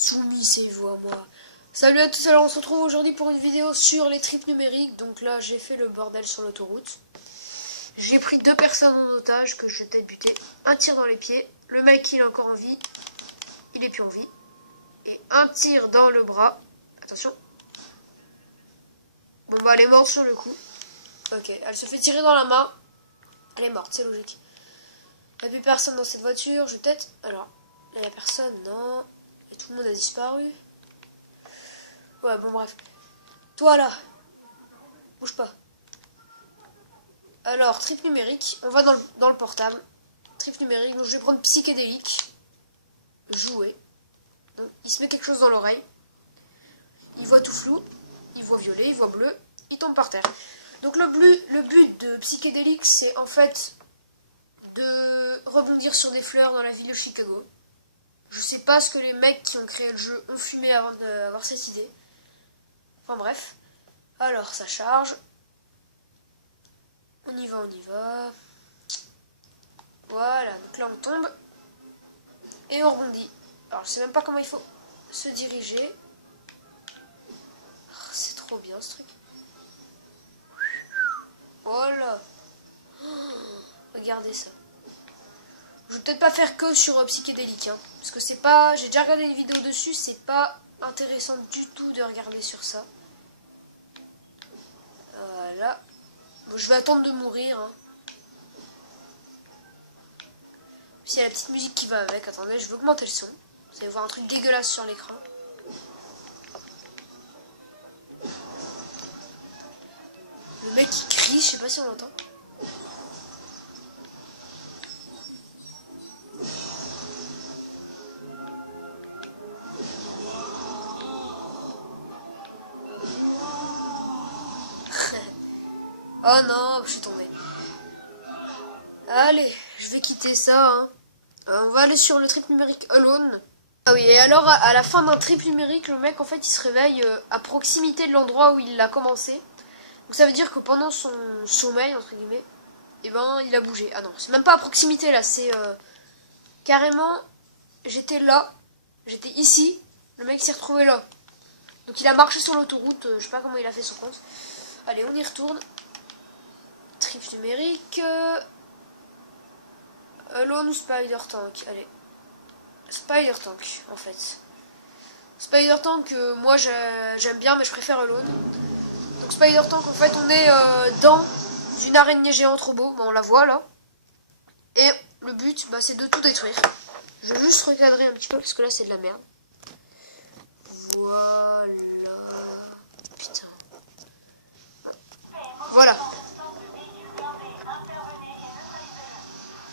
Soumis, c'est vous à moi. Salut à tous, alors on se retrouve aujourd'hui pour une vidéo sur les tripes numériques. Donc là j'ai fait le bordel sur l'autoroute. J'ai pris 2 personnes en otage que je vais buter. Un tir dans les pieds, le mec il est encore en vie, il est plus en vie. Et un tir dans le bras, attention. Bon bah elle est morte sur le coup. Ok, elle se fait tirer dans la main. Elle est morte, c'est logique. Il n'y a plus personne dans cette voiture, je vais peut-être... Alors, il n'y a personne, non. Et tout le monde a disparu. Ouais, bon bref. Toi là, bouge pas. Alors, trip numérique, on va dans le portable. Trip numérique, donc je vais prendre psychédélique. Jouer. Donc, il se met quelque chose dans l'oreille. Il voit tout flou. Il voit violet, il voit bleu. Il tombe par terre. Donc le but de psychédélique, c'est en fait de rebondir sur des fleurs dans la ville de Chicago. Je sais pas ce que les mecs qui ont créé le jeu ont fumé avant d'avoir cette idée. Enfin bref. Alors ça charge. On y va, on y va. Voilà, donc là on tombe. Et on rebondit. Alors je sais même pas comment il faut se diriger. Oh, c'est trop bien ce truc. Voilà. Oh, regardez ça. Je vais peut-être pas faire que sur psychédélique, hein, parce que c'est pas... J'ai déjà regardé une vidéo dessus, c'est pas intéressant du tout de regarder sur ça. Voilà. Bon, je vais attendre de mourir. Hein. Puis il y a la petite musique qui va avec. Attendez, je vais augmenter le son. Vous allez voir un truc dégueulasse sur l'écran. Le mec il crie, je sais pas si on l'entend. Oh non, je suis tombé. Allez, je vais quitter ça. Hein. On va aller sur le trip numérique Alone. Ah oui, et alors à la fin d'un trip numérique, le mec en fait il se réveille à proximité de l'endroit où il a commencé. Donc ça veut dire que pendant son sommeil, entre guillemets, eh ben il a bougé. Ah non, c'est même pas à proximité là, c'est carrément, j'étais là, j'étais ici, le mec s'est retrouvé là. Donc il a marché sur l'autoroute, je sais pas comment il a fait son compte. Allez, on y retourne. Trip numérique. Alone ou Spider Tank. Allez. Spider Tank, en fait. Spider Tank, moi j'aime bien, mais je préfère Alone. Donc Spider Tank, en fait, on est dans une araignée géante robot. Bon, on la voit là. Et le but, bah, c'est de tout détruire. Je vais juste recadrer un petit peu parce que là c'est de la merde. Voilà. Putain. Voilà.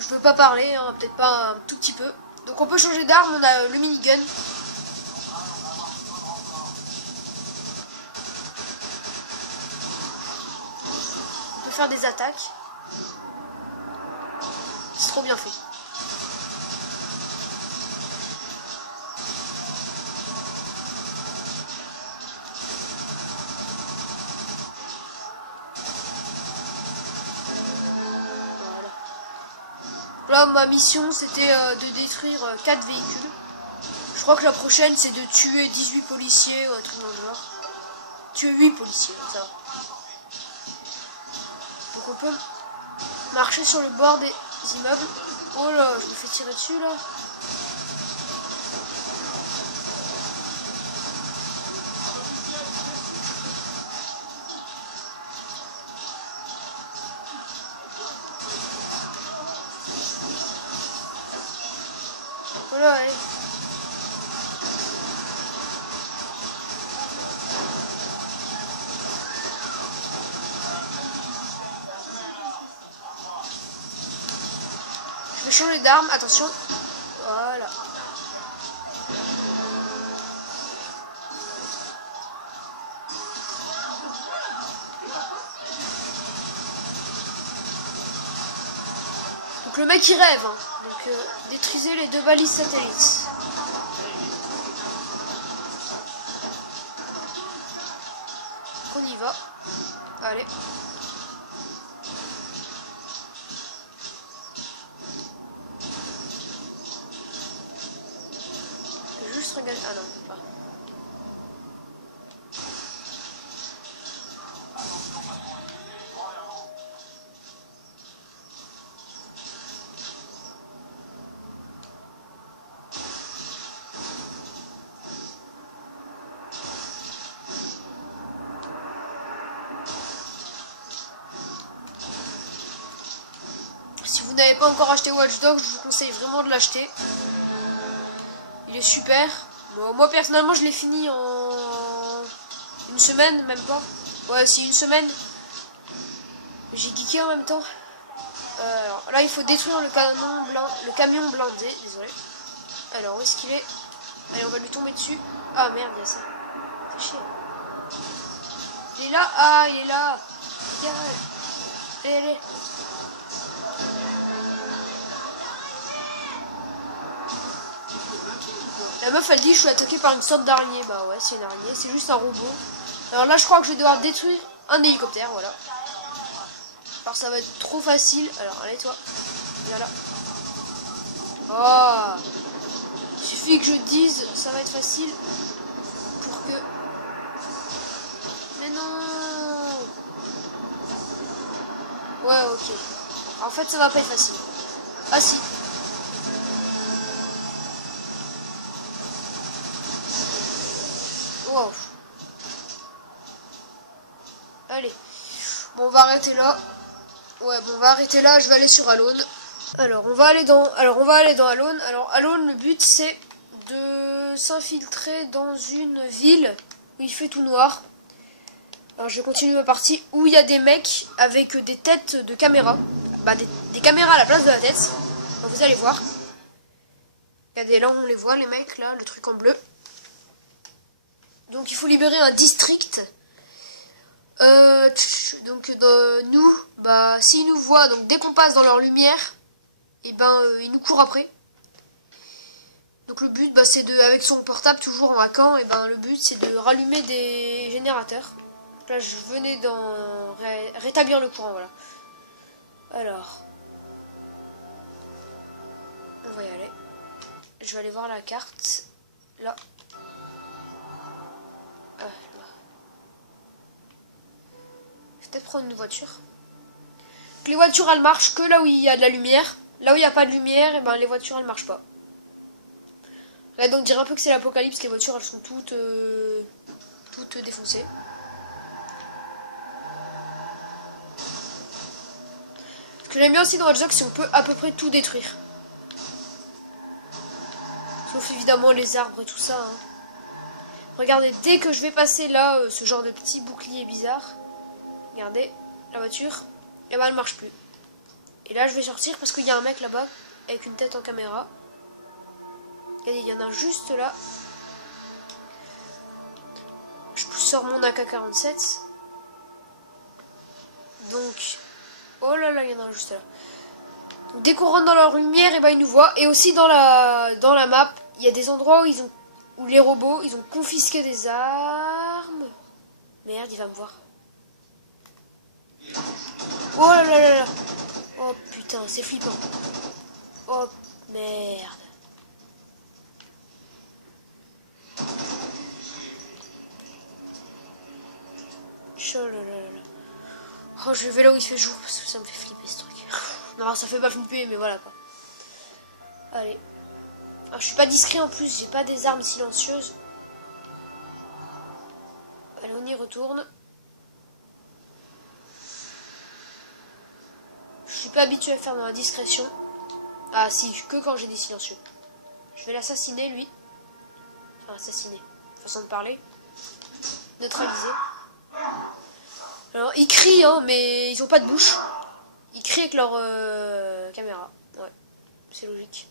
Je peux pas parler, hein, peut-être pas un tout petit peu. Donc on peut changer d'arme, on a le minigun. On peut faire des attaques. C'est trop bien fait. Là, ma mission, c'était de détruire 4 véhicules. Je crois que la prochaine, c'est de tuer 18 policiers ou un truc dans le genre. Tuer 8 policiers, ça va. Donc on peut marcher sur le bord des immeubles. Oh là, je me fais tirer dessus, là. Voilà, ouais. Je vais changer d'arme, attention. Voilà. Donc le mec il rêve, hein. Donc détruisez les 2 balises satellites. Donc on y va. Allez. juste regarder. Ah non, on peut pas. Si vous n'avez pas encore acheté Watch Dogs, je vous conseille vraiment de l'acheter. Il est super. Bon, moi personnellement je l'ai fini en une semaine, même pas. Ouais, si une semaine. J'ai geeké en même temps. Alors là il faut détruire le camion blindé, désolé. Alors où est-ce qu'il est? Allez, on va lui tomber dessus. Ah merde, il y a ça. Fais chier. Il est là. Ah, il est là. Allez, allez. La meuf elle dit je suis attaquée par une sorte d'araignée. Bah ouais, c'est une araignée, c'est juste un robot. Alors là je crois que je vais devoir détruire un hélicoptère, voilà. Alors ça va être trop facile. Alors allez toi, viens là. Oh, il suffit que je dise ça va être facile pour que... Mais non. Ouais ok. En fait ça va pas être facile. Ah si. Wow. Allez. Bon on va arrêter là. Ouais bon on va arrêter là, je vais aller sur Alone. Alors on va aller dans Alone. Alors Alone, le but c'est de s'infiltrer dans une ville où il fait tout noir. Alors je vais continuer ma partie où il y a des mecs avec des têtes de caméra. Bah des caméras à la place de la tête. Donc, vous allez voir. Regardez là on les voit les mecs là, le truc en bleu. Donc il faut libérer un district. Donc nous, bah s'ils nous voient, donc dès qu'on passe dans leur lumière, et ben ils nous courent après. Donc le but bah, c'est de, avec son portable toujours en hackant, et ben le but c'est de rallumer des générateurs. Là je venais d'en rétablir le courant, voilà. Alors on va y aller. Je vais aller voir la carte. Là. Ah, là. Je vais peut-être prendre une voiture. Les voitures elles marchent que là où il y a de la lumière. Là où il n'y a pas de lumière, et ben les voitures elles marchent pas. Là donc dire un peu que c'est l'apocalypse, les voitures elles sont toutes défoncées. Ce que j'aime bien aussi dans Watch Dogs, c'est qu'on peut à peu près tout détruire. Sauf évidemment les arbres et tout ça. Hein. Regardez, dès que je vais passer là, ce genre de petit bouclier bizarre, regardez, la voiture, et ben elle marche plus. Et là je vais sortir parce qu'il y a un mec là-bas avec une tête en caméra. Regardez, il y en a un juste là. Je sors mon AK-47. Donc, oh là là, il y en a un juste là. Donc, dès qu'on rentre dans leur lumière, et ben ils nous voient. Et aussi dans la map, il y a des endroits où les robots, ils ont confisqué des armes. Merde, il va me voir. Oh là là là là. Oh putain, c'est flippant. Oh merde. Oh là là là. Oh, je vais là où il fait jour parce que ça me fait flipper ce truc. Non, ça fait pas flipper, mais voilà quoi. Allez. Alors, je suis pas discret en plus, j'ai pas des armes silencieuses. Allez, on y retourne. Je suis pas habitué à faire dans la discrétion. Ah si, que quand j'ai des silencieux. Je vais l'assassiner lui. Enfin, assassiner. Façon de parler. Neutraliser. Alors, ils crient, hein, mais ils ont pas de bouche. Ils crient avec leur caméra. Ouais, c'est logique.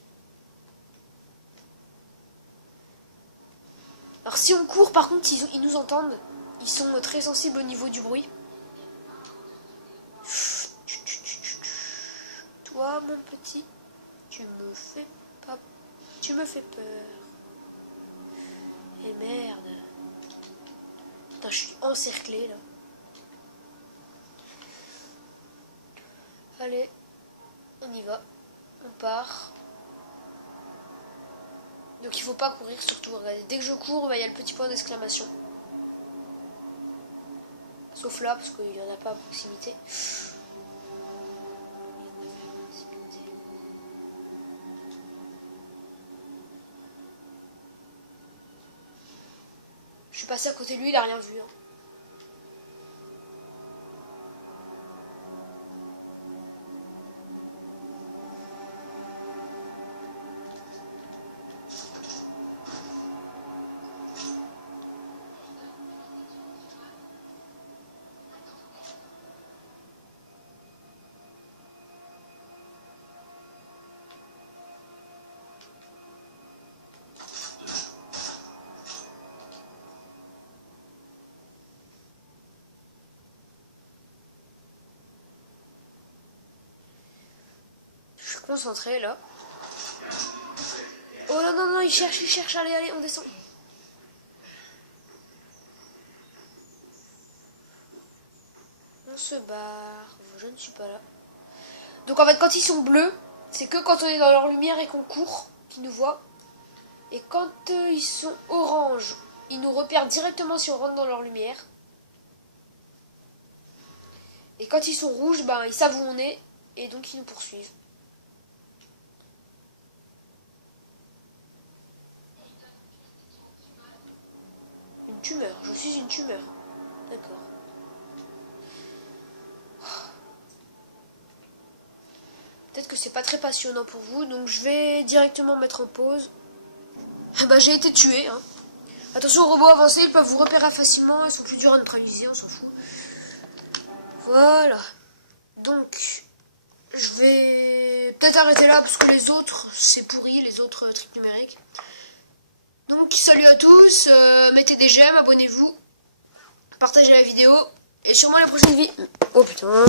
Alors, si on court, par contre, ils nous entendent. Ils sont très sensibles au niveau du bruit. Toi, mon petit, tu me fais peur. Et merde. Putain, je suis encerclée là. Allez, on y va. On part. Donc il faut pas courir surtout. Regardez, dès que je cours, il y a le petit point d'exclamation. Sauf là, parce qu'il n'y en a pas à proximité. Je suis passé à côté de lui, il a rien vu. Hein. Concentré là. Oh non, non, non, il cherche, allez, allez, on descend. On se barre, je ne suis pas là. Donc en fait, quand ils sont bleus, c'est que quand on est dans leur lumière et qu'on court, qu'ils nous voient. Et quand ils sont orange, ils nous repèrent directement si on rentre dans leur lumière. Et quand ils sont rouges, ben, ils savent où on est et donc ils nous poursuivent. Une tumeur, je suis une tumeur. D'accord. Peut-être que c'est pas très passionnant pour vous, donc je vais directement mettre en pause. Bah j'ai été tué. Hein. Attention aux robots avancés, ils peuvent vous repérer facilement, ils sont plus durs à neutraliser, on s'en fout. Voilà. Donc, je vais peut-être arrêter là parce que les autres, c'est pourri, les autres tricks numériques. Donc, salut à tous, mettez des j'aime, abonnez-vous, partagez la vidéo, et sûrement la prochaine vidéo. Oh putain.